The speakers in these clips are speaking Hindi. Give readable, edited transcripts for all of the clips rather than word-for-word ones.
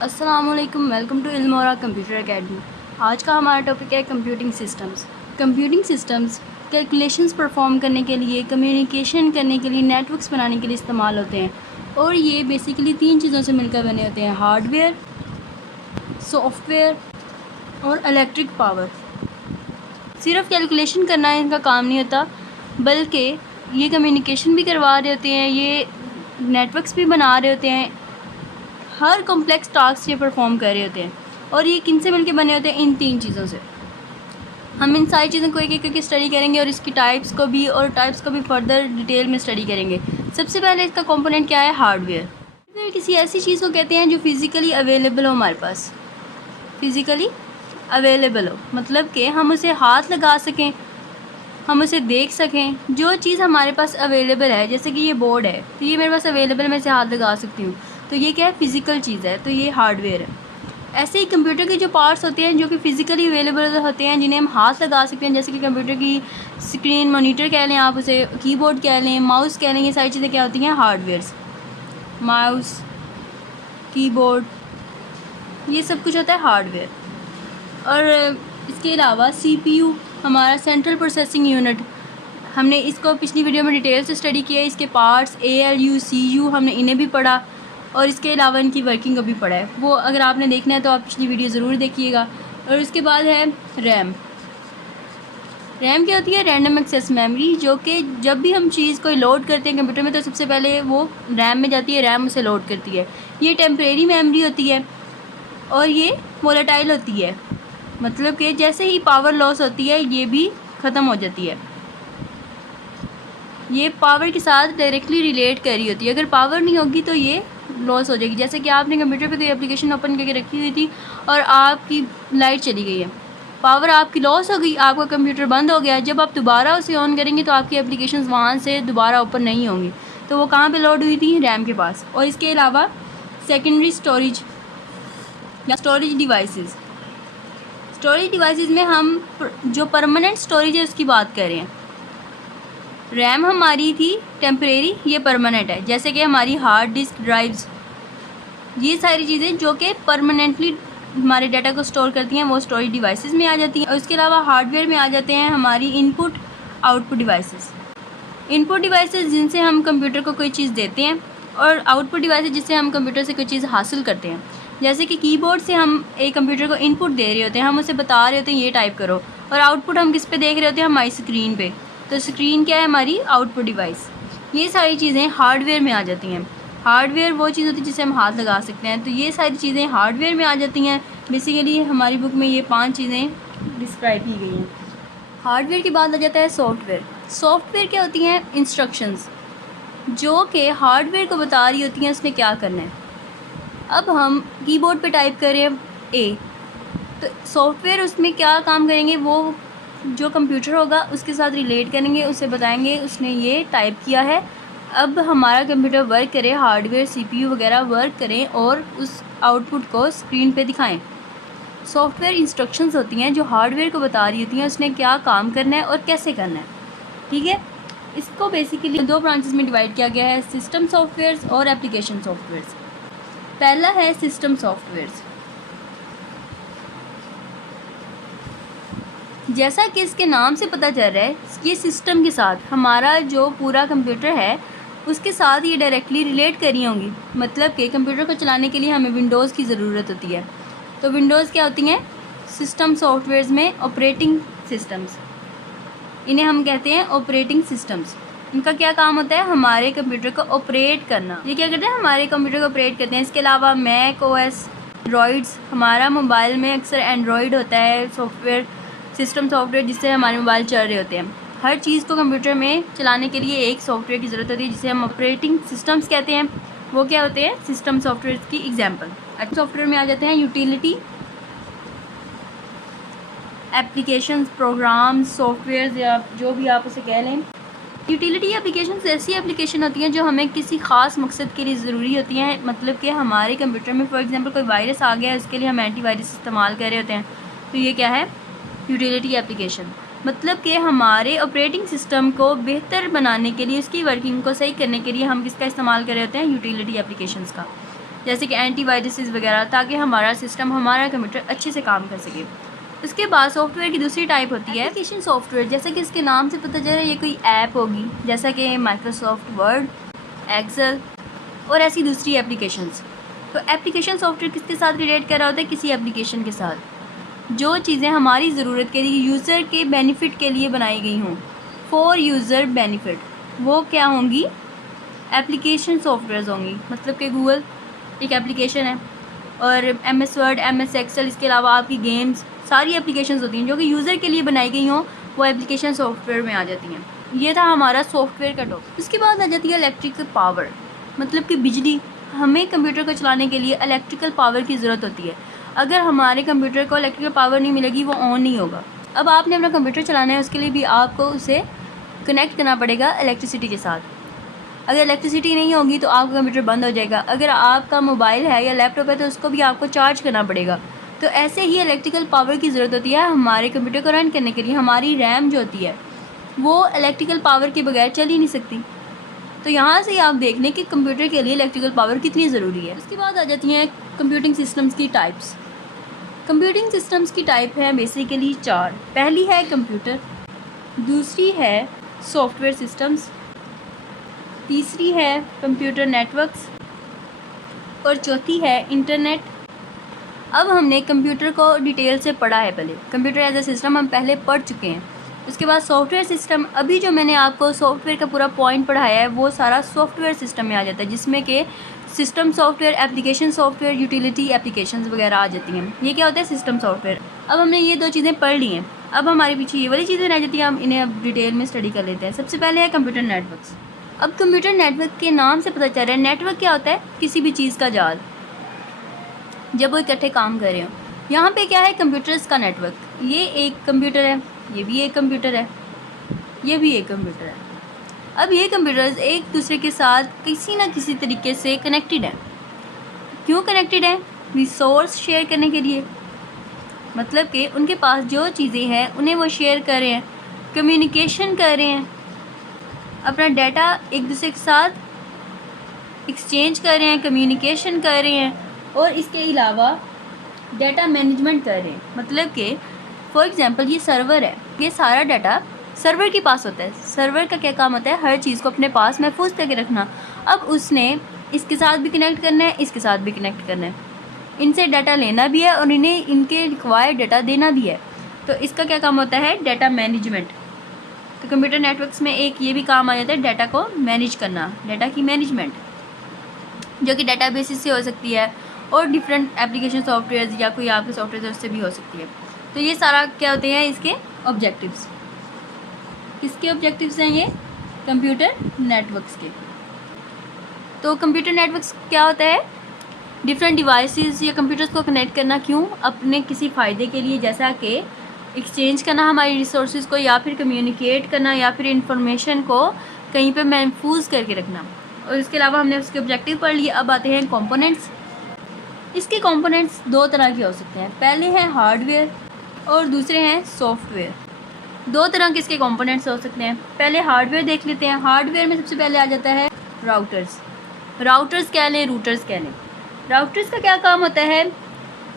अस्सलामुअलैकुम, वेलकम टू इल्मोरा कंप्यूटर एकेडमी। आज का हमारा टॉपिक है computing systems. Computing systems calculations perform करने के लिए, कम्युनिकेशन करने के लिए, नेटवर्क्स बनाने के लिए इस्तेमाल होते हैं और ये बेसिकली तीन चीज़ों से मिलकर बने होते हैं: हार्डवेयर, सॉफ्टवेयर और इलेक्ट्रिक पावर। सिर्फ कैलकुलेशन करना इनका काम नहीं होता, बल्कि ये कम्युनिकेशन भी करवा रहे होते हैं, ये नेटवर्क्स भी बना रहे होते हैं, हर कॉम्प्लेक्स टास्क ये परफॉर्म कर रहे होते हैं। और ये किन से मिलके बने होते हैं? इन तीन चीज़ों से। हम इन सारी चीज़ों को एक एक करके स्टडी करेंगे और इसकी टाइप्स को भी फर्दर डिटेल में स्टडी करेंगे। सबसे पहले इसका कंपोनेंट क्या है? हार्डवेयर। हार्डवेयर किसी ऐसी चीज़ को कहते हैं जो फिज़िकली अवेलेबल हो हमारे पास, फिज़िकली अवेलेबल हो मतलब कि हम उसे हाथ लगा सकें, हम उसे देख सकें। जो चीज़ हमारे पास अवेलेबल है, जैसे कि ये बोर्ड है तो ये मेरे पास अवेलेबल है, मैं इसे हाथ लगा सकती हूँ, तो ये क्या है? फिज़िकल चीज़ है, तो ये हार्डवेयर है। ऐसे ही कंप्यूटर के जो पार्ट्स होते हैं जो कि फ़िज़िकली अवेलेबल होते हैं, जिन्हें हम हाथ लगा सकते हैं, जैसे कि कंप्यूटर की स्क्रीन, मॉनिटर कह लें आप उसे, कीबोर्ड कह लें, माउस कह लें, ये सारी चीज़ें क्या होती हैं? हार्डवेयर्स। माउस, कीबोर्ड, ये सब कुछ होता है हार्डवेयर। और इसके अलावा CPU, हमारा सेंट्रल प्रोसेसिंग यूनिट, हमने इसको पिछली वीडियो में डिटेल से स्टडी किया है। इसके पार्ट्स ALU, CU, हमने इन्हें भी पढ़ा और इसके अलावा इनकी वर्किंग को भी पढ़ा है। वो अगर आपने देखना है तो आप पिछली वीडियो ज़रूर देखिएगा। और इसके बाद है रैम। रैम क्या होती है? रैंडम एक्सेस मेमोरी, जो कि जब भी हम चीज़ को लोड करते हैं कंप्यूटर में तो सबसे पहले वो रैम में जाती है, रैम उसे लोड करती है। ये टेम्परेरी मेमोरी होती है और ये वोलेटाइल होती है, मतलब कि जैसे ही पावर लॉस होती है ये भी ख़त्म हो जाती है। ये पावर के साथ डायरेक्टली रिलेट कर रही होती है। अगर पावर नहीं होगी तो ये लॉस हो जाएगी। जैसे कि आपने कंप्यूटर पे कोई एप्लीकेशन ओपन करके रखी हुई थी और आपकी लाइट चली गई है, पावर आपकी लॉस हो गई, आपका कंप्यूटर बंद हो गया। जब आप दोबारा उसे ऑन करेंगे तो आपकी एप्लीकेशंस वहाँ से दोबारा ओपन नहीं होंगी। तो वो कहाँ पे लोड हुई थी? रैम के पास। और इसके अलावा सेकेंडरी स्टोरेज या स्टोरेज डिवाइसेस। स्टोरेज डिवाइसेस में हम जो परमानेंट स्टोरेज है उसकी बात कर रहे हैं। रैम हमारी थी टेम्परेरी, ये परमानेंट है, जैसे कि हमारी हार्ड डिस्क, ड्राइव्स, ये सारी चीज़ें जो कि परमानेंटली हमारे डाटा को स्टोर करती हैं वो स्टोरेज डिवाइसेस में आ जाती हैं। और इसके अलावा हार्डवेयर में आ जाते हैं हमारी input output devices. Input devices जिनसे हम कंप्यूटर को कोई चीज़ देते हैं, और आउटपुट डिवाइसेस जिससे हम कंप्यूटर से कोई चीज़ हासिल करते हैं। जैसे कि कीबोर्ड से हम एक कंप्यूटर को इनपुट दे रहे होते हैं, हम उसे बता रहे होते हैं ये टाइप करो, और आउटपुट हम किस पे देख रहे होते हैं? हमारी स्क्रीन पे। तो स्क्रीन क्या है? हमारी आउटपुट डिवाइस। ये सारी चीज़ें हार्डवेयर में आ जाती हैं। हार्डवेयर वो चीज़ होती है जिसे हम हाथ लगा सकते हैं, तो ये सारी चीज़ें हार्डवेयर में आ जाती हैं। बेसिकली हमारी बुक में ये 5 चीज़ें डिस्क्राइब की गई हैं। हार्डवेयर के बाद आ जाता है सॉफ्टवेयर। सॉफ्टवेयर क्या होती हैं? इंस्ट्रक्शंस, जो कि हार्डवेयर को बता रही होती हैं उसने क्या करना है। अब हम कीबोर्ड पे टाइप करें A, तो सॉफ्टवेयर उसमें क्या काम करेंगे? वो जो कंप्यूटर होगा उसके साथ रिलेट करेंगे, उसे बताएंगे उसने ये टाइप किया है, अब हमारा कंप्यूटर वर्क करे, हार्डवेयर CPU वगैरह वर्क करें और उस आउटपुट को स्क्रीन पे दिखाएं। सॉफ्टवेयर इंस्ट्रक्शंस होती हैं जो हार्डवेयर को बता रही होती हैं उसने क्या काम करना है और कैसे करना है। ठीक है, इसको बेसिकली 2 ब्रांचेस में डिवाइड किया गया है, सिस्टम सॉफ्टवेयर्स और एप्लीकेशन सॉफ्टवेयर्स। पहला है सिस्टम सॉफ्टवेयर्स। जैसा कि इसके नाम से पता चल रहा है, ये सिस्टम के साथ, हमारा जो पूरा कंप्यूटर है उसके साथ ये डायरेक्टली रिलेट करी होंगी। मतलब कि कंप्यूटर को चलाने के लिए हमें विंडोज़ की ज़रूरत होती है, तो विंडोज़ क्या होती हैं? सिस्टम सॉफ्टवेयर्स में ऑपरेटिंग सिस्टम्स, इन्हें हम कहते हैं ऑपरेटिंग सिस्टम्स। इनका क्या काम होता है? हमारे कंप्यूटर को ऑपरेट करना। ये क्या करते हैं? हमारे कंप्यूटर को ऑपरेट करते हैं। इसके अलावा मैक OS, एंड्रॉइड्स, हमारा मोबाइल में अक्सर एंड्रॉइड होता है सॉफ्टवेयर, सिस्टम सॉफ्टवेयर, जिससे हमारे मोबाइल चल रहे होते हैं। हर चीज़ को कंप्यूटर में चलाने के लिए एक सॉफ्टवेयर की ज़रूरत होती है जिसे हम ऑपरेटिंग सिस्टम्स कहते हैं। वो क्या होते हैं? सिस्टम सॉफ्टवेयर की एग्जांपल। अच्छे सॉफ्टवेयर में आ जाते हैं यूटिलिटी एप्लीकेशंस, प्रोग्राम्स, सॉफ्टवेयर, या जो भी आप उसे कह लें। यूटिलिटी एप्लीकेशंस ऐसी एप्लीकेशन होती हैं जो हमें किसी ख़ास मकसद के लिए ज़रूरी होती हैं। मतलब कि हमारे कंप्यूटर में फॉर एग्जांपल कोई वायरस आ गया है, उसके लिए हम एंटीवायरस इस्तेमाल कर रहे होते हैं, तो ये क्या है? Utility application. मतलब कि हमारे ऑपरेटिंग सिस्टम को बेहतर बनाने के लिए, उसकी वर्किंग को सही करने के लिए हम किसका इस्तेमाल कर रहे होते हैं? यूटिलिटी एप्लीकेशंस का। जैसे कि एंटीवायरसेस वगैरह, ताकि हमारा सिस्टम, हमारा कंप्यूटर अच्छे से काम कर सके। उसके बाद सॉफ्टवेयर की दूसरी टाइप होती है एप्लीकेशन सॉफ्टवेयर। जैसा कि इसके नाम से पता चल रहा है, ये कोई ऐप होगी, जैसा कि माइक्रोसॉफ्ट वर्ड, एक्सेल और ऐसी दूसरी एप्लीकेशंस। तो एप्लीकेशन सॉफ्टवेयर किसके साथ रिलेट कर रहा होता है? किसी एप्लीकेशन के साथ जो चीज़ें हमारी ज़रूरत के लिए, यूज़र के बेनिफिट के लिए बनाई गई हों, फॉर यूज़र बेनिफिट, वो क्या होंगी? एप्लीकेशन सॉफ्टवेयर्स होंगी। मतलब कि गूगल एक एप्लीकेशन है, और MS वर्ड, MS एक्सेल, इसके अलावा आपकी गेम्स, सारी एप्लीकेशंस होती हैं जो कि यूज़र के लिए बनाई गई हों, वो एप्लीकेशन सॉफ्टवेयर में आ जाती हैं। ये था हमारा सॉफ्टवेयर का टॉपिक। उसके बाद आ जाती है इलेक्ट्रिकल पावर, मतलब कि बिजली। हमें कंप्यूटर को चलाने के लिए इलेक्ट्रिकल पावर की ज़रूरत होती है। अगर हमारे कंप्यूटर को इलेक्ट्रिकल पावर नहीं मिलेगी, वो ऑन नहीं होगा। अब आपने अपना कंप्यूटर चलाना है, उसके लिए भी आपको उसे कनेक्ट करना पड़ेगा इलेक्ट्रिसिटी के साथ। अगर इलेक्ट्रिसिटी नहीं होगी तो आपका कंप्यूटर बंद हो जाएगा। अगर आपका मोबाइल है या लैपटॉप है तो उसको भी आपको चार्ज करना पड़ेगा। तो ऐसे ही इलेक्ट्रिकल पावर की ज़रूरत होती है हमारे कंप्यूटर को रन करने के लिए। हमारी रैम जो होती है वो इलेक्ट्रिकल पावर के बगैर चल ही नहीं सकती। तो यहाँ से आप देख लें कि कंप्यूटर के लिए इलेक्ट्रिकल पावर कितनी ज़रूरी है। उसके बाद आ जाती हैं कंप्यूटिंग सिस्टम्स की टाइप्स। कंप्यूटिंग सिस्टम्स की टाइप है बेसिकली 4। पहली है कंप्यूटर, दूसरी है सॉफ्टवेयर सिस्टम्स, तीसरी है कंप्यूटर नेटवर्क्स और चौथी है इंटरनेट। अब हमने कंप्यूटर को डिटेल से पढ़ा है। पहले कंप्यूटर एज ए सिस्टम हम पहले पढ़ चुके हैं। उसके बाद सॉफ्टवेयर सिस्टम, अभी जो मैंने आपको सॉफ्टवेयर का पूरा पॉइंट पढ़ाया है वो सारा सॉफ्टवेयर सिस्टम में आ जाता है, जिसमें कि system software, application software, utility applications वगैरह आ जाती हैं। ये क्या होता है? System software. अब हमने ये 2 चीज़ें पढ़ ली हैं, अब हमारे पीछे ये वाली चीज़ें रह जाती हैं। हम इन्हें अब डिटेल में स्टडी कर लेते हैं। सबसे पहले है कंप्यूटर नेटवर्क्स। अब कंप्यूटर नेटवर्क के नाम से पता चल रहा है, नेटवर्क क्या होता है? किसी भी चीज़ का जाल, जब वो इकट्ठे काम कर रहे हो। यहाँ पे क्या है? कंप्यूटर्स का नेटवर्क। ये एक कंप्यूटर है, ये भी एक कंप्यूटर है, ये भी एक कंप्यूटर है। अब ये कंप्यूटर्स एक दूसरे के साथ किसी ना किसी तरीके से कनेक्टेड हैं। क्यों कनेक्टेड हैं? रिसोर्स शेयर करने के लिए। मतलब कि उनके पास जो चीज़ें हैं उन्हें वो शेयर कर रहे हैं, कम्युनिकेशन कर रहे हैं, अपना डाटा एक दूसरे के साथ एक्सचेंज कर रहे हैं, कम्युनिकेशन कर रहे हैं, और इसके अलावा डाटा मैनेजमेंट कर रहे हैं। मतलब कि फॉर एग्जांपल ये सर्वर है, ये सारा डाटा सर्वर के पास होता है। सर्वर का क्या काम होता है? हर चीज़ को अपने पास महफूज करके रखना। अब उसने इसके साथ भी कनेक्ट करना है, इसके साथ भी कनेक्ट करना है, इनसे डाटा लेना भी है और इन्हें इनके रिक्वायर्ड डाटा देना भी है। तो इसका क्या काम होता है? Data management. तो कंप्यूटर नेटवर्क्स में एक ये भी काम आ जाता है, डाटा को मैनेज करना, डाटा की मैनेजमेंट, जो कि डाटा बेसिस से हो सकती है और डिफरेंट एप्लीकेशन सॉफ्टवेयर या कोई आपके सॉफ्टवेयर उससे भी हो सकती है। तो ये सारा क्या होते हैं? इसके ऑब्जेक्टिव्स। किसके ऑब्जेक्टिव्स हैं ये? कंप्यूटर नेटवर्क्स के। तो कंप्यूटर नेटवर्क्स क्या होता है? डिफरेंट डिवाइसेस या कंप्यूटर्स को कनेक्ट करना। क्यों? अपने किसी फ़ायदे के लिए, जैसा कि एक्सचेंज करना हमारी रिसोर्सेज को, या फिर कम्युनिकेट करना, या फिर इंफॉर्मेशन को कहीं पे महफूज करके रखना। और इसके अलावा हमने उसके ऑब्जेक्टिव पढ़ लिए। अब आते हैं कंपोनेंट्स। इसके कंपोनेंट्स 2 तरह के हो सकते हैं। पहले हैं हार्डवेयर और दूसरे हैं सॉफ्टवेयर। 2 तरह के इसके कंपोनेंट्स हो सकते हैं। पहले हार्डवेयर देख लेते हैं। हार्डवेयर में सबसे पहले आ जाता है राउटर्स। राउटर्स कह लें, रूटर्स कह लें। राउटर्स का क्या काम होता है?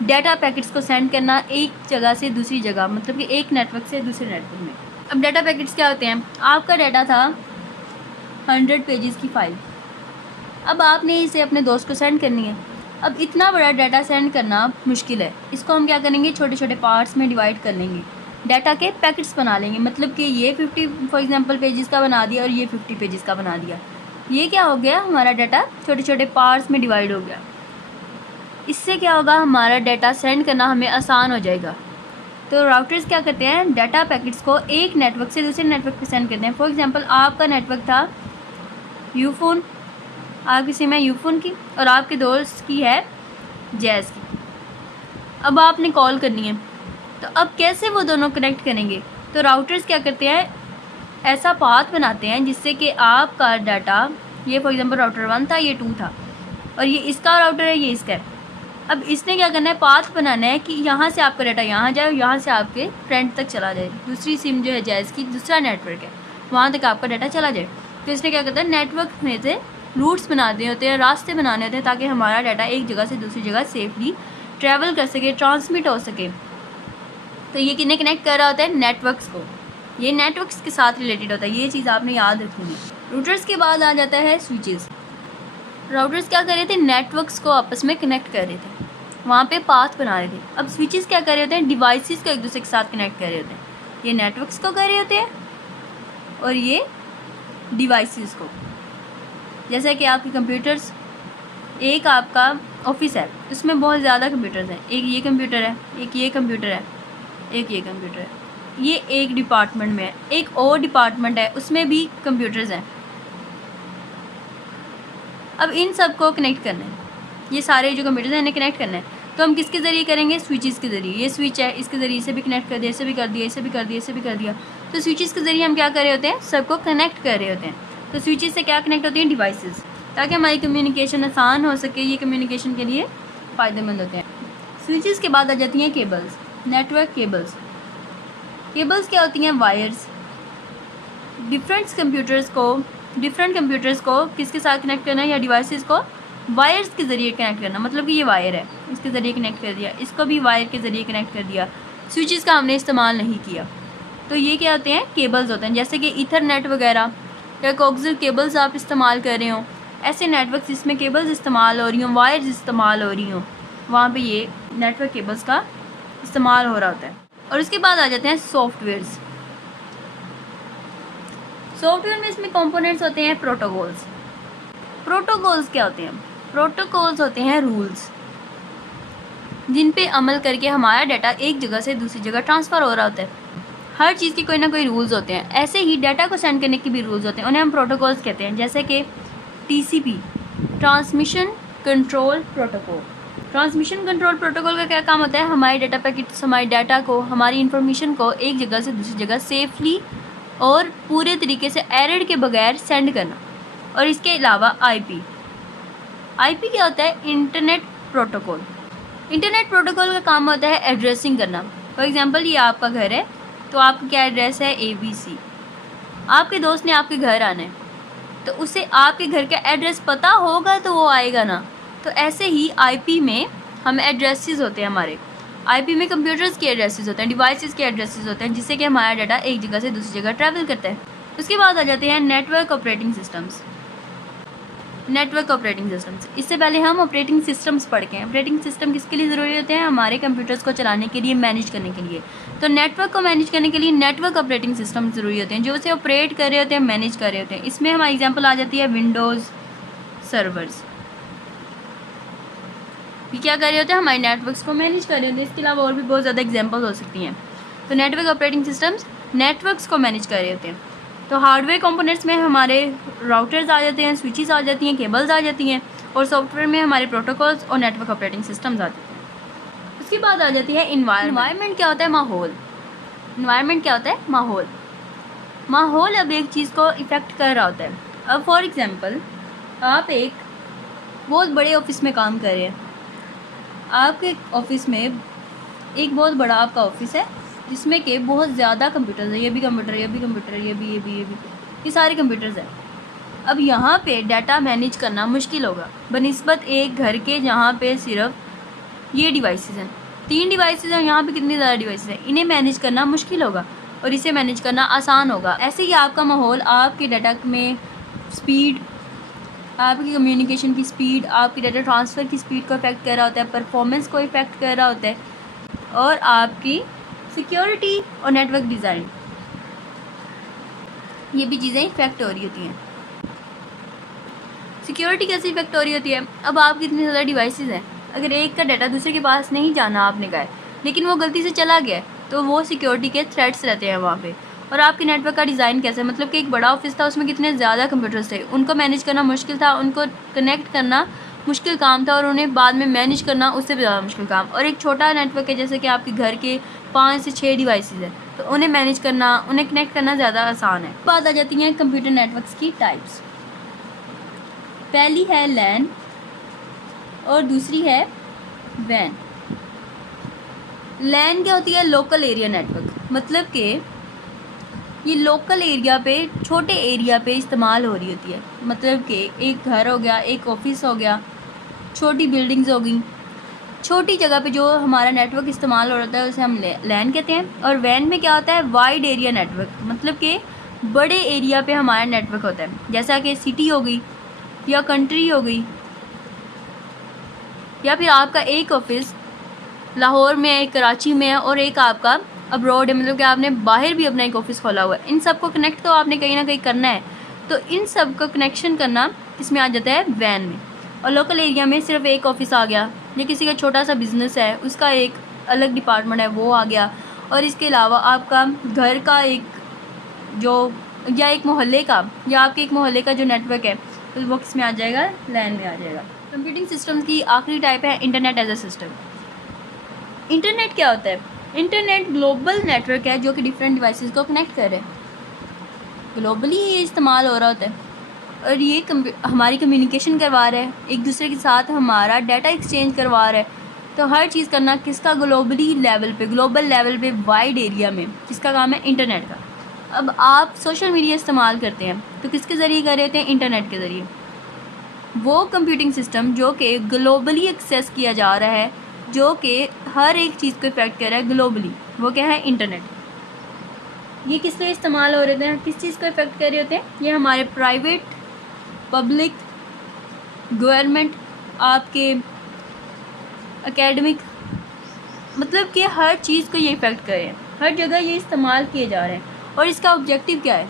डाटा पैकेट्स को सेंड करना एक जगह से दूसरी जगह, मतलब कि एक नेटवर्क से दूसरे नेटवर्क में। अब डाटा पैकेट्स क्या होते हैं? आपका डाटा था 100 पेजेस की फ़ाइल, अब आपने इसे अपने दोस्त को सेंड करनी है। अब इतना बड़ा डाटा सेंड करना मुश्किल है। इसको हम क्या करेंगे? छोटे छोटे पार्ट्स में डिवाइड कर लेंगे, डाटा के पैकेट्स बना लेंगे। मतलब कि ये 50 फॉर एग्जांपल पेजेस का बना दिया और ये 50 पेजेस का बना दिया। ये क्या हो गया? हमारा डाटा छोटे छोटे पार्ट्स में डिवाइड हो गया। इससे क्या होगा? हमारा डाटा सेंड करना हमें आसान हो जाएगा। तो राउटर्स क्या करते हैं? डाटा पैकेट्स को एक नेटवर्क से दूसरे नेटवर्क पे सेंड करते हैं। फॉर एग्जांपल आपका नेटवर्क था यूफोन, आपकी सिम है यूफोन की और आपके दोस्त की है जैज़ की। अब आपने कॉल करनी है, तो अब कैसे वो दोनों कनेक्ट करेंगे? तो राउटर्स क्या करते हैं? ऐसा पाथ बनाते हैं जिससे कि आपका डाटा, ये फॉर एग्जांपल राउटर 1 था, ये 2 था, और ये इसका राउटर है, ये इसका है। अब इसने क्या करना है? पाथ बनाना है कि यहाँ से आपका डाटा यहाँ जाए और यहाँ से आपके फ्रेंड तक चला जाए। दूसरी सिम जो है जैज़ की, दूसरा नेटवर्क है, वहाँ तक आपका डाटा चला जाए। तो इसने क्या करता है? नेटवर्क में से रूट्स बनाने होते हैं, रास्ते बनाने होते हैं, ताकि हमारा डाटा एक जगह से दूसरी जगह सेफली ट्रैवल कर सके, ट्रांसमिट हो सके। तो ये किन्हें कनेक्ट कर रहा होता है? नेटवर्क्स को। ये नेटवर्क्स के साथ रिलेटेड होता है, ये चीज़ आपने याद रखनी है। रूटर्स के बाद आ जाता है स्विचेस। राउटर्स क्या कर रहे थे? नेटवर्क्स को आपस में कनेक्ट कर रहे थे, वहाँ पे पाथ बना रहे थे। अब स्विचेस क्या कर रहे होते हैं? डिवाइसेस को एक दूसरे के साथ कनेक्ट कर रहे होते हैं। ये नेटवर्क्स को कर रहे होते हैं और ये डिवाइसेस को। जैसे कि आपके कंप्यूटर्स, एक आपका ऑफिस है, उसमें बहुत ज़्यादा कंप्यूटर्स हैं। एक ये कंप्यूटर है, एक ये कंप्यूटर है, एक ये कंप्यूटर है। ये एक डिपार्टमेंट में है, एक और डिपार्टमेंट है, उसमें भी कंप्यूटर्स हैं। अब इन सब को कनेक्ट करना है, ये सारे जो कंप्यूटर्स हैं इन्हें कनेक्ट करना है। तो हम किसके ज़रिए करेंगे? स्विचेस के ज़रिए। ये स्विच है, इसके ज़रिए इसे भी कनेक्ट कर दिया, इसे भी कर दिया, इसे भी कर दिया, इसे भी कर दिया। तो स्विचेस के ज़रिए हम क्या कर रहे होते हैं? सबको कनेक्ट कर रहे होते हैं। तो स्विचेस से क्या कनेक्ट होती हैं? डिवाइसेस, ताकि हमारी कम्युनिकेशन आसान हो सके। ये कम्युनिकेशन के लिए फ़ायदेमंद होते हैं। स्विचेस के बाद आ जाती हैं केबल्स, नेटवर्क केबल्स। केबल्स क्या होती हैं? वायर्स। डिफरेंट कंप्यूटर्स को किसके साथ कनेक्ट करना है, या डिवाइसेस को वायर्स के ज़रिए कनेक्ट करना। मतलब कि ये वायर है, इसके ज़रिए कनेक्ट कर दिया, इसको भी वायर के ज़रिए कनेक्ट कर दिया। स्विचेस का हमने इस्तेमाल नहीं किया। तो ये क्या होते हैं? केबल्स होते हैं। जैसे कि ईथरनेट वगैरह या कोएक्सियल केबल्स आप इस्तेमाल कर रहे हो, ऐसे नेटवर्क जिसमें केबल्स इस्तेमाल हो रही हों, वायर्स इस्तेमाल हो रही हों, वहाँ पे ये नेटवर्क केबल्स का इस्तेमाल हो रहा होता है। और उसके बाद आ जाते हैं सॉफ्टवेयर्स। सॉफ्टवेयर में इसमें कंपोनेंट्स होते हैं प्रोटोकॉल्स। प्रोटोकॉल्स क्या होते हैं? प्रोटोकॉल्स होते हैं रूल्स, जिन पे अमल करके हमारा डाटा एक जगह से दूसरी जगह ट्रांसफ़र हो रहा होता है। हर चीज़ के कोई ना कोई रूल्स होते हैं। ऐसे ही डाटा को सेंड करने के भी रूल्स होते हैं, उन्हें हम प्रोटोकॉल्स कहते हैं। जैसे कि TCP, transmission control protocol. Transmission control protocol का क्या काम होता है? हमारे डाटा पैकेट्स, हमारे डाटा को, हमारी इन्फॉर्मेशन को एक जगह से दूसरी जगह सेफली और पूरे तरीके से एरर के बगैर सेंड करना। और इसके अलावा IP क्या होता है? Internet protocol. इंटरनेट प्रोटोकॉल का काम होता है एड्रेसिंग करना। फॉर एग्जांपल, ये आपका घर है, तो आपका क्या एड्रेस है? ABC। आपके दोस्त ने आपके घर आना है, तो उसे आपके घर का एड्रेस पता होगा तो वो आएगा ना। तो ऐसे ही IP में हम एड्रेसेस होते हैं हमारे। IP में कंप्यूटर्स के एड्रेसेस होते हैं, डिवाइसेस के एड्रेसेस होते हैं, जिससे कि हमारा डाटा एक जगह से दूसरी जगह ट्रैवल करता है। उसके बाद आ जाते हैं network operating systems. Network operating systems, इससे पहले हम ऑपरेटिंग सिस्टम्स पढ़ के हैं। ऑपरेटिंग सिस्टम किसके लिए ज़रूरी होते हैं? हमारे कंप्यूटर्स को चलाने के लिए, मैनेज करने के लिए। तो नेटवर्क को मैनेज करने के लिए नेटवर्क ऑपरेटिंग सिस्टम ज़रूरी होते हैं, जो उसे ऑपरेट कर रहे होते हैं, मैनेज कर रहे होते हैं। इसमें हमारी एग्जांपल आ जाती है विंडोज़ सर्वर्स। ये क्या कर रहे होते हैं? हमारे नेटवर्क्स को मैनेज कर रहे होते हैं। इसके अलावा और भी बहुत ज़्यादा एग्जाम्पल हो सकती हैं। तो नेटवर्क ऑपरेटिंग सिस्टम्स नेटवर्क्स को मैनेज कर रहे होते हैं। तो हार्डवेयर कंपोनेंट्स में हमारे राउटर्स आ जाते हैं, स्विचेस आ जाती हैं, केबल्स आ जाती हैं, और सॉफ्टवेयर में हमारे प्रोटोकॉल्स और नेटवर्क ऑपरेटिंग सिस्टम्स आ जाते हैं। उसके बाद आ जाती है इन्वायरमेंट क्या होता है? माहौल। इन्वायरमेंट क्या होता है? माहौल। माहौल अब एक चीज़ को इफ़ेक्ट कर रहा होता है। अब फॉर एग्जांपल, आप एक बहुत बड़े ऑफिस में काम कर रहे हैं। आपके ऑफिस में एक बहुत बड़ा आपका ऑफिस है, जिसमें कि बहुत ज़्यादा कंप्यूटर्स है। ये भी कंप्यूटर, ये भी कंप्यूटर, ये सारे कंप्यूटर्स हैं। अब यहाँ पे डाटा मैनेज करना मुश्किल होगा बनिस्बत एक घर के, जहाँ पे सिर्फ ये डिवाइसेस हैं, 3 डिवाइसेस हैं। यहाँ पे कितनी ज़्यादा डिवाइसेस हैं, इन्हें मैनेज करना मुश्किल होगा और इसे मैनेज करना आसान होगा। ऐसे ही आपका माहौल आपके डाटा में स्पीड, आपकी कम्युनिकेशन की स्पीड, आपकी डाटा ट्रांसफ़र की स्पीड को इफ़ेक्ट कर रहा होता है, परफॉर्मेंस को इफ़ेक्ट कर रहा होता है, और आपकी सिक्योरिटी और नेटवर्क डिज़ाइन, ये भी चीज़ें इफ़ेक्ट हो रही होती हैं। सिक्योरिटी कैसे इफ़ेक्ट हो रही होती है? अब आपकी इतनी ज़्यादा डिवाइसेस हैं, अगर एक का डाटा दूसरे के पास नहीं जाना आपने कहा है, लेकिन वो गलती से चला गया, तो वो सिक्योरिटी के थ्रेट्स रहते हैं वहाँ पे। और आपके नेटवर्क का डिज़ाइन कैसे? मतलब कि एक बड़ा ऑफिस था, उसमें कितने ज़्यादा कंप्यूटर्स थे, उनको मैनेज करना मुश्किल था, उनको कनेक्ट करना मुश्किल काम था, और उन्हें बाद में मैनेज करना उससे भी ज़्यादा मुश्किल काम। और एक छोटा नेटवर्क है, जैसे कि आपके घर के 5 से 6 डिवाइसेस हैं, तो उन्हें मैनेज करना, उन्हें कनेक्ट करना ज़्यादा आसान है। बात आ जाती है कंप्यूटर नेटवर्क्स की टाइप्स। पहली है लैन और दूसरी है वैन। लैन क्या होती है? Local area network. मतलब कि ये लोकल एरिया पे, छोटे एरिया पे इस्तेमाल हो रही होती है। मतलब कि एक घर हो गया, एक ऑफिस हो गया, छोटी बिल्डिंग्स हो गई, छोटी जगह पे जो हमारा नेटवर्क इस्तेमाल हो रहा है उसे हम लैन कहते हैं। और वैन में क्या होता है, वाइड एरिया नेटवर्क, मतलब कि बड़े एरिया पे हमारा नेटवर्क होता है, जैसा कि सिटी हो गई या कंट्री हो गई, या फिर आपका एक ऑफिस लाहौर में है, कराची में है, और एक आपका अब्रॉड है, मतलब कि आपने बाहर भी अपना एक ऑफिस खोला हुआ है। इन सब को कनेक्ट तो आपने कहीं ना कहीं करना है, तो इन सब का कनेक्शन करना किसमें आ जाता है, वैन में। और लोकल एरिया में सिर्फ एक ऑफिस आ गया, या किसी का छोटा सा बिजनेस है उसका एक अलग डिपार्टमेंट है वो आ गया, और इसके अलावा आपका घर का एक जो, या एक मोहल्ले का, या आपके एक मोहल्ले का जो नेटवर्क है तो वो किस में आ जाएगा, लैन में आ जाएगा। कंप्यूटिंग सिस्टम की आखिरी टाइप है internet as a system. Internet क्या होता है, इंटरनेट ग्लोबल नेटवर्क है जो कि डिफरेंट डिवाइसेस को कनेक्ट कर रहे हैं, ग्लोबली ये इस्तेमाल हो रहा होता है, और ये हमारी कम्युनिकेशन करवा रहा है, एक दूसरे के साथ हमारा डाटा एक्सचेंज करवा रहा है। तो हर चीज़ करना किसका, ग्लोबली लेवल पे, ग्लोबल लेवल पे, वाइड एरिया में किसका काम है, इंटरनेट का। अब आप सोशल मीडिया इस्तेमाल करते हैं तो किसके ज़रिए कर रहे होते हैं, इंटरनेट के ज़रिए। वो कंप्यूटिंग सिस्टम जो कि ग्लोबली एक्सेस किया जा रहा है, जो कि हर एक चीज़ को इफेक्ट कर रहा है ग्लोबली, वो क्या है, इंटरनेट। ये किस लिए इस्तेमाल हो रहे हैं, किस चीज़ को इफेक्ट कर रहे होते हैं, ये हमारे प्राइवेट, पब्लिक, गवर्नमेंट, आपके एकेडमिक, मतलब कि हर चीज़ को ये इफेक्ट कर रहे हैं, हर जगह ये इस्तेमाल किए जा रहे हैं। और इसका ऑब्जेक्टिव क्या है,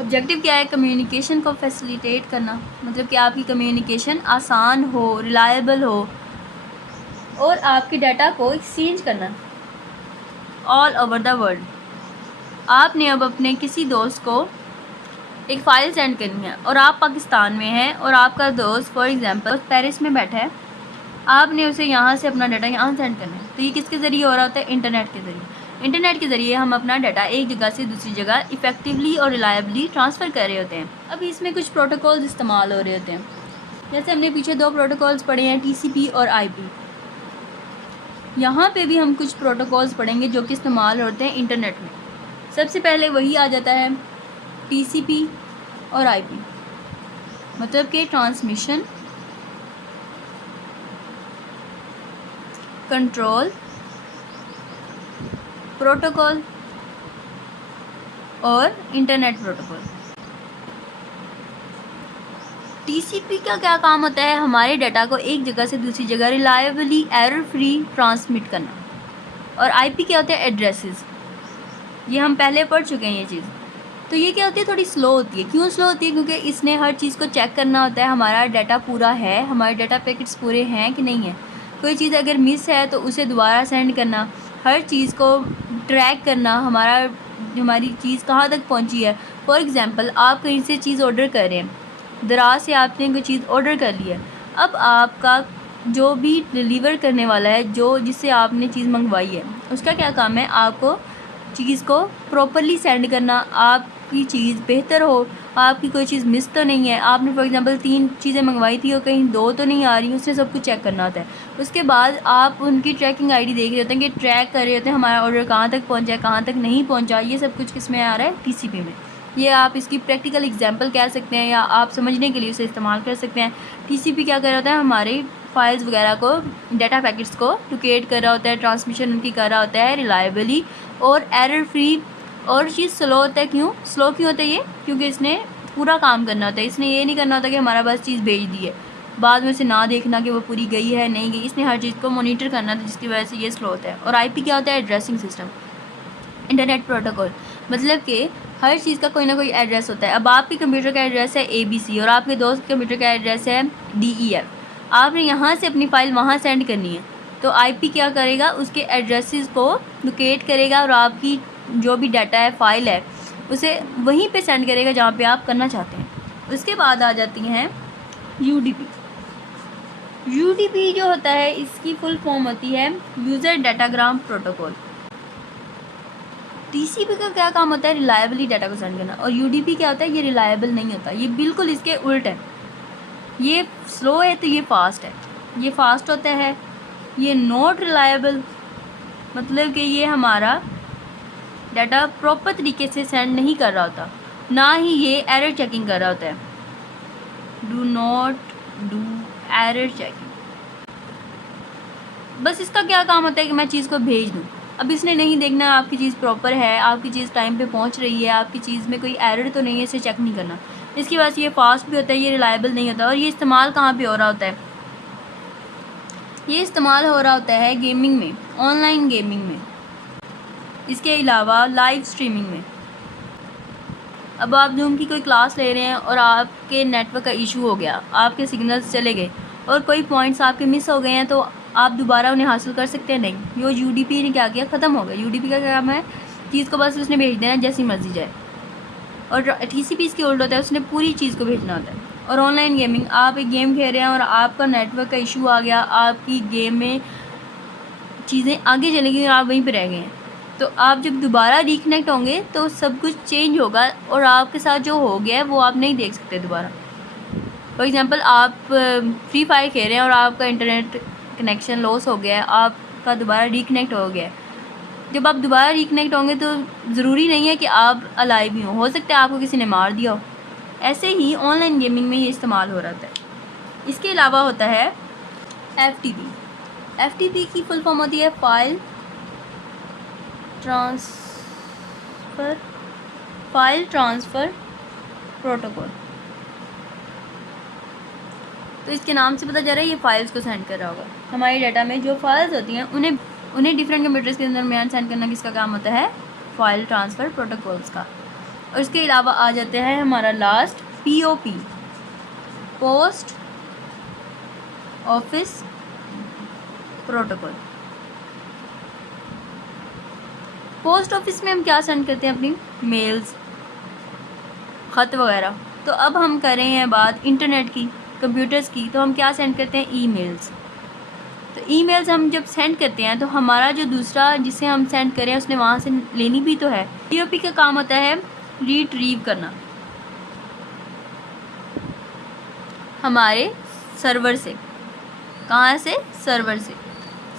ऑब्जेक्टिव क्या है, कम्युनिकेशन को फैसिलिटेट करना, मतलब कि आपकी कम्युनिकेशन आसान हो, रिलायबल हो, और आपके डाटा को एक्सचेंज करना ऑल ओवर द वर्ल्ड। आपने अब अपने किसी दोस्त को एक फ़ाइल सेंड करनी है, और आप पाकिस्तान में हैं, और आपका दोस्त फॉर एग्जांपल पेरिस में बैठा है, आपने उसे यहाँ से अपना डाटा यहाँ सेंड करना है, तो ये किसके ज़रिए हो रहा होता है, इंटरनेट के ज़रिए। इंटरनेट के ज़रिए हम अपना डाटा एक जगह से दूसरी जगह इफ़ेक्टिवली और रिलायबली ट्रांसफ़र कर रहे होते हैं। अब इसमें कुछ प्रोटोकॉल्स इस्तेमाल हो रहे होते हैं, जैसे हमने पीछे 2 प्रोटोकॉल्स पढ़े हैं, TCP और IP। यहाँ पे भी हम कुछ प्रोटोकॉल्स पढ़ेंगे जो कि इस्तेमाल होते हैं इंटरनेट में। सबसे पहले वही आ जाता है TCP और IP, मतलब कि ट्रांसमिशन, कंट्रोल प्रोटोकॉल और इंटरनेट प्रोटोकॉल। TCP का क्या काम होता है, हमारे डाटा को एक जगह से दूसरी जगह रिलायबली, एरर फ्री ट्रांसमिट करना। और IP क्या होता है, एड्रेसेस, ये हम पहले पढ़ चुके हैं ये चीज़। तो ये क्या होती है, थोड़ी स्लो होती है। क्यों स्लो होती है, क्योंकि इसने हर चीज़ को चेक करना होता है, हमारा डाटा पूरा है, हमारे डाटा पैकेट्स पूरे हैं कि नहीं है। कोई चीज़ अगर मिस है तो उसे दोबारा सेंड करना, हर चीज़ को ट्रैक करना, हमारी चीज़ कहाँ तक पहुँची है। फॉर एग्ज़ाम्पल, आप कहीं से चीज़ ऑर्डर कर रहे हैं, दराज से आपने कोई चीज़ ऑर्डर कर ली है, अब आपका जो भी डिलीवर करने वाला है, जो जिससे आपने चीज़ मंगवाई है, उसका क्या काम है, आपको चीज़ को प्रॉपरली सेंड करना, आपकी चीज़ बेहतर हो, आपकी कोई चीज़ मिस तो नहीं है। आपने फॉर एग्जांपल 3 चीज़ें मंगवाई थी और कहीं 2 तो नहीं आ रही, उससे सब कुछ चेक करना होता है। उसके बाद आप उनकी ट्रैकिंग ID देख रहे होते हैं, कि ट्रैक कर रहे होते हैं हमारा ऑर्डर कहाँ तक पहुँचा है, कहाँ तक नहीं पहुँचा। ये सब कुछ किस में आ रहा है, TCP में। ये आप इसकी प्रैक्टिकल एग्जाम्पल कह सकते हैं, या आप समझने के लिए उसे इस्तेमाल कर सकते हैं। TCP क्या कर रहा होता है, हमारे फाइल्स वगैरह को, डाटा पैकेट्स को लोकेट कर रहा होता है, ट्रांसमिशन उनकी कर रहा होता है रिलायबली और एरर फ्री। और चीज़ स्लो होता है, क्यों स्लो क्यों होता है ये, क्योंकि इसने पूरा काम करना होता है। इसने ये नहीं करना होता कि हमारा बस चीज़ भेज दी है, बाद में उसे ना देखना कि वो पूरी गई है नहीं गई। इसने हर चीज़ को मॉनिटर करना था, जिसकी वजह से ये स्लो होता है। और IP क्या होता है, एड्रेसिंग सिस्टम, इंटरनेट प्रोटोकॉल, मतलब कि हर चीज़ का कोई ना कोई एड्रेस होता है। अब आपके कंप्यूटर का एड्रेस है ABC और आपके दोस्त के कंप्यूटर का एड्रेस है DEF। आपने यहाँ से अपनी फ़ाइल वहाँ सेंड करनी है, तो IP क्या करेगा, उसके एड्रेसेस को लोकेट करेगा और आपकी जो भी डाटा है, फाइल है, उसे वहीं पे सेंड करेगा जहाँ पे आप करना चाहते हैं। उसके बाद आ जाती हैं UDP। UDP जो होता है, इसकी फुल फॉर्म होती है यूज़र डाटाग्राम प्रोटोकॉल। TCP का क्या काम होता है, रिलायबली डाटा को सेंड करना। और UDP क्या होता है, ये रिलायबल नहीं होता, ये बिल्कुल इसके उल्ट है। ये स्लो है तो ये फास्ट है, ये फास्ट होता है। ये नॉट रिलायबल, मतलब कि ये हमारा डाटा प्रॉपर तरीके से सेंड नहीं कर रहा होता, ना ही ये एरर चेकिंग कर रहा होता है। Do not do error checking. बस इसका क्या काम होता है कि मैं चीज़ को भेज दूँ। अब इसने नहीं देखना आपकी चीज़ प्रॉपर है, आपकी चीज़ टाइम पे पहुंच रही है, आपकी चीज़ में कोई एरर तो नहीं है, इसे चेक नहीं करना। इसकी वजह से ये फास्ट भी होता है, ये रिलायबल नहीं होता। और ये इस्तेमाल कहाँ पे हो रहा होता है? ये इस्तेमाल हो रहा होता है गेमिंग में, ऑनलाइन गेमिंग में, इसके अलावा लाइव स्ट्रीमिंग में। अब आप जूम की कोई क्लास ले रहे हैं और आपके नेटवर्क का इशू हो गया, आपके सिग्नल्स चले गए और कोई पॉइंट्स आपके मिस हो गए हैं, तो आप दोबारा उन्हें हासिल कर सकते हैं? नहीं। यो यूडीपी ने क्या किया, ख़त्म हो गया। यूडीपी का काम है चीज़ को बस उसने भेज देना जैसी मर्जी जाए, और टीसीपी इसके उल्टा होता है, उसने पूरी चीज़ को भेजना होता है। और ऑनलाइन गेमिंग, आप एक गेम खेल रहे हैं और आपका नेटवर्क का इशू आ गया, आपकी गेम में चीज़ें आगे चलेंगी और आप वहीं पर रह गए हैं, तो आप जब दोबारा रिकनेक्ट होंगे तो सब कुछ चेंज होगा और आपके साथ जो हो गया है वो आप नहीं देख सकते दोबारा। फॉर एग्ज़ाम्पल, आप फ्री फायर खेल रहे हैं और आपका इंटरनेट कनेक्शन लॉस हो गया है, आपका दोबारा रिकनेक्ट हो गया है। जब आप दोबारा रिकनेक्ट होंगे तो ज़रूरी नहीं है कि आप अलाइव ही हो सकता है आपको किसी ने मार दिया हो। ऐसे ही ऑनलाइन गेमिंग में ये इस्तेमाल हो रहा है। इसके अलावा होता है FTP। FTP की फुल फॉर्म होती है फाइल ट्रांसफ़र प्रोटोकॉल। तो इसके नाम से पता चल रहा है ये फाइल्स को सेंड कर रहा होगा। हमारे डाटा में जो फाइल्स होती हैं उन्हें डिफरेंट कंप्यूटर्स के दरमियान सेंड करना किसका काम होता है? फाइल ट्रांसफ़र प्रोटोकॉल्स का। और इसके अलावा आ जाता है हमारा last POP, post office protocol. Post office में हम क्या सेंड करते हैं? अपनी मेल्स, ख़त वगैरह। तो अब हम कर रहे हैं बात इंटरनेट की, कंप्यूटर्स की, तो हम क्या सेंड करते हैं? ईमेल्स। तो ईमेल्स हम जब सेंड करते हैं तो हमारा जो दूसरा जिसे हम सेंड करें उसने वहाँ से लेनी भी तो है। POP का काम होता है रिट्रीव करना हमारे सर्वर से। कहाँ से? सर्वर से।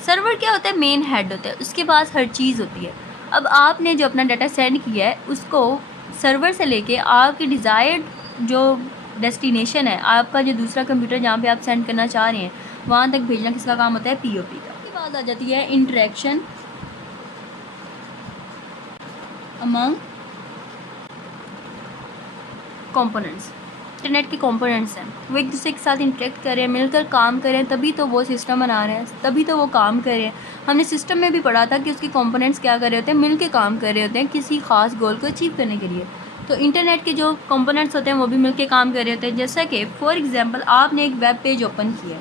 सर्वर क्या होता है? मेन हेड होता है, उसके पास हर चीज़ होती है। अब आपने जो अपना डाटा सेंड किया है उसको सर्वर से लेके आपकी डिज़ायर्ड जो डेस्टिनेशन है, आपका जो दूसरा कंप्यूटर जहाँ पे आप सेंड करना चाह रहे हैं, वहाँ तक भेजना किसका काम होता है? POP का। उसके बाद आ जाती है इंटरेक्शन अमंग कंपोनेंट्स। इंटरनेट के कंपोनेंट्स हैं, वो एक दूसरे के साथ इंटरेक्ट कर रहे हैं, मिलकर काम कर रहे हैं, तभी तो वो सिस्टम बना रहे हैं, तभी तो वो काम कर रहे हैं। हमने सिस्टम में भी पढ़ा था कि उसके कंपोनेंट्स क्या कर रहे होते हैं? मिल के काम कर रहे होते हैं किसी ख़ास गोल को अचीव करने के लिए। तो इंटरनेट के जो कंपोनेंट्स होते हैं वो भी मिल के काम कर रहे होते हैं। जैसा कि फॉर एग्ज़ाम्पल, आपने एक वेब पेज ओपन किया,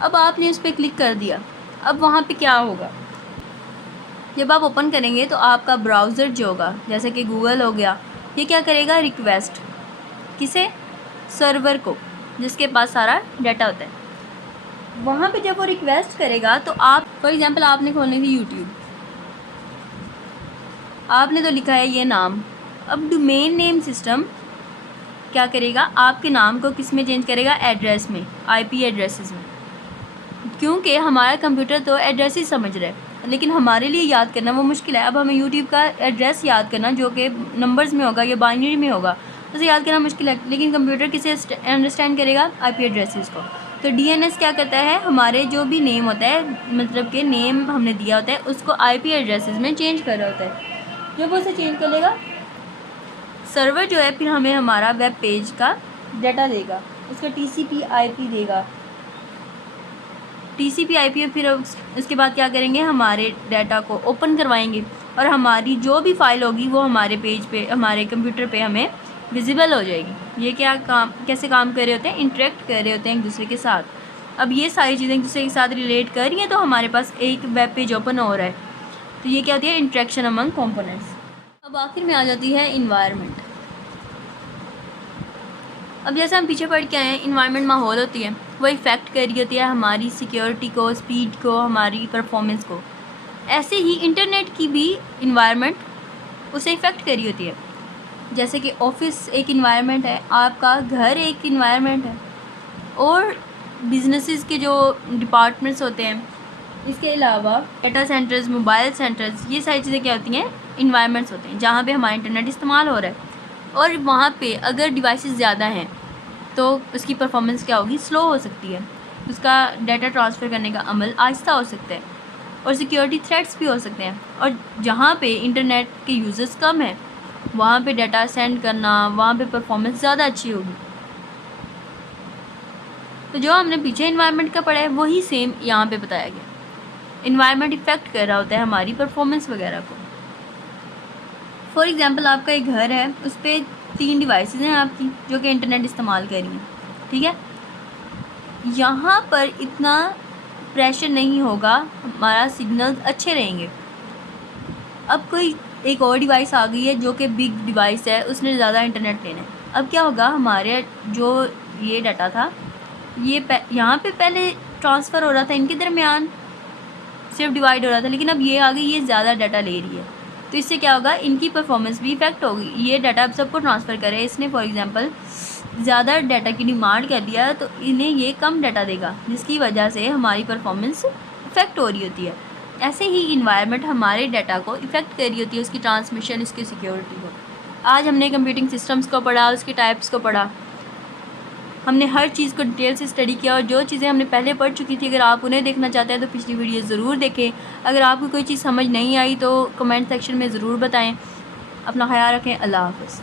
अब आपने उस पर क्लिक कर दिया। अब वहाँ पर क्या होगा? जब आप ओपन करेंगे तो आपका ब्राउज़र जो होगा, जैसे कि गूगल हो गया, ये क्या करेगा? रिक्वेस्ट किसे? सर्वर को, जिसके पास सारा डाटा होता है। वहाँ पे जब वो रिक्वेस्ट करेगा तो आप फॉर एग्ज़ाम्पल आपने खोलनी थी यूट्यूब, आपने तो लिखा है ये नाम। अब डोमेन नेम सिस्टम क्या करेगा? आपके नाम को किस में चेंज करेगा? एड्रेस में, IP एड्रेसेस में। क्योंकि हमारा कंप्यूटर तो एड्रेस ही समझ रहा है, लेकिन हमारे लिए याद करना वो मुश्किल है। अब हमें यूट्यूब का एड्रेस याद करना जो कि नंबर्स में होगा या बाइनरी में होगा, उसे याद करना मुश्किल है, लेकिन कंप्यूटर किसे अंडरस्टैंड करेगा? IP एड्रेसेस को। तो DNS क्या करता है? हमारे जो भी नेम होता है, मतलब कि नेम हमने दिया होता है, उसको IP एड्रेसेस में चेंज कर रहा होता है। जब वो उसे चेंज कर लेगा, सर्वर जो है फिर हमें हमारा वेब पेज का डाटा देगा, उसका TCP/IP देगा। TCP/IP फिर उसके बाद क्या करेंगे? हमारे डाटा को ओपन करवाएंगे और हमारी जो भी फाइल होगी वो हमारे पेज पे, हमारे कंप्यूटर पे हमें विजिबल हो जाएगी। ये क्या काम, कैसे काम कर रहे होते हैं? इंटरेक्ट कर रहे होते हैं एक दूसरे के साथ। अब ये सारी चीज़ें एक दूसरे के साथ रिलेट कर रही हैं तो हमारे पास एक वेब पेज ओपन हो रहा है। तो ये क्या होती है? Interaction among components. अब आखिर में आ जाती है इन्वायरमेंट। अब जैसे हम पीछे पढ़ के आए हैं, इन्वायरमेंट माहौल होती है, वो इफ़ेक्ट कर रही होती है हमारी सिक्योरिटी को, स्पीड को, हमारी परफॉर्मेंस को। ऐसे ही इंटरनेट की भी इन्वायरमेंट उसे इफ़ेक्ट कर रही होती है। जैसे कि ऑफिस एक इन्वायरमेंट है, आपका घर एक इन्वायरमेंट है, और बिजनेसेस के जो डिपार्टमेंट्स होते हैं, इसके अलावा डाटा सेंटर्स, मोबाइल सेंटर्स, ये सारी चीज़ें क्या होती हैं, इन्वायरमेंट्स होते हैं जहाँ पे हमारा इंटरनेट इस्तेमाल हो रहा है। और वहाँ पे अगर डिवाइसेस ज़्यादा हैं तो उसकी परफॉर्मेंस क्या होगी, स्लो हो सकती है, उसका डाटा ट्रांसफ़र करने का अमल आहिस्ता हो सकता है और सिक्योरिटी थ्रेट्स भी हो सकते हैं। और जहाँ पे इंटरनेट के यूज़र्स कम हैं वहाँ पे डाटा सेंड करना, वहाँ पे परफॉर्मेंस ज़्यादा अच्छी होगी। तो जो हमने पीछे इन्वायरमेंट का पढ़ा है वही सेम यहाँ पे बताया गया। इन्वायरमेंट इफ़ेक्ट कर रहा होता है हमारी परफॉर्मेंस वगैरह को। फॉर एग्ज़ाम्पल आपका एक घर है, उस पर 3 डिवाइसेस हैं आपकी जो कि इंटरनेट इस्तेमाल कर रही हैं, ठीक है। यहाँ पर इतना प्रेशर नहीं होगा, हमारा सिग्नल्स अच्छे रहेंगे। अब कोई एक और डिवाइस आ गई है जो कि बिग डिवाइस है, उसने ज़्यादा इंटरनेट लेना है। अब क्या होगा, हमारे जो ये डाटा था ये यहाँ पे पहले ट्रांसफ़र हो रहा था, इनके दरमियान सिर्फ डिवाइड हो रहा था, लेकिन अब ये आ गई, ये ज़्यादा डाटा ले रही है, तो इससे क्या होगा, इनकी परफॉर्मेंस भी इफेक्ट होगी। ये डाटा अब सबको ट्रांसफ़र करे, इसने फॉर एग्जांपल ज़्यादा डाटा की डिमांड कर लिया तो इन्हें ये कम डाटा देगा, जिसकी वजह से हमारी परफॉर्मेंस इफेक्ट हो रही होती है। ऐसे ही इन्वायरमेंट हमारे डाटा को इफ़ेक्ट कर रही होती है, उसकी ट्रांसमिशन, उसकी सिक्योरिटी को। आज हमने कंप्यूटिंग सिस्टम्स को पढ़ा, उसके टाइप्स को पढ़ा, हमने हर चीज़ को डिटेल से स्टडी किया और जो चीज़ें हमने पहले पढ़ चुकी थी अगर आप उन्हें देखना चाहते हैं तो पिछली वीडियो ज़रूर देखें। अगर आपको कोई चीज़ समझ नहीं आई तो कमेंट सेक्शन में ज़रूर बताएं। अपना ख्याल रखें। अल्लाह हाफ़िज़।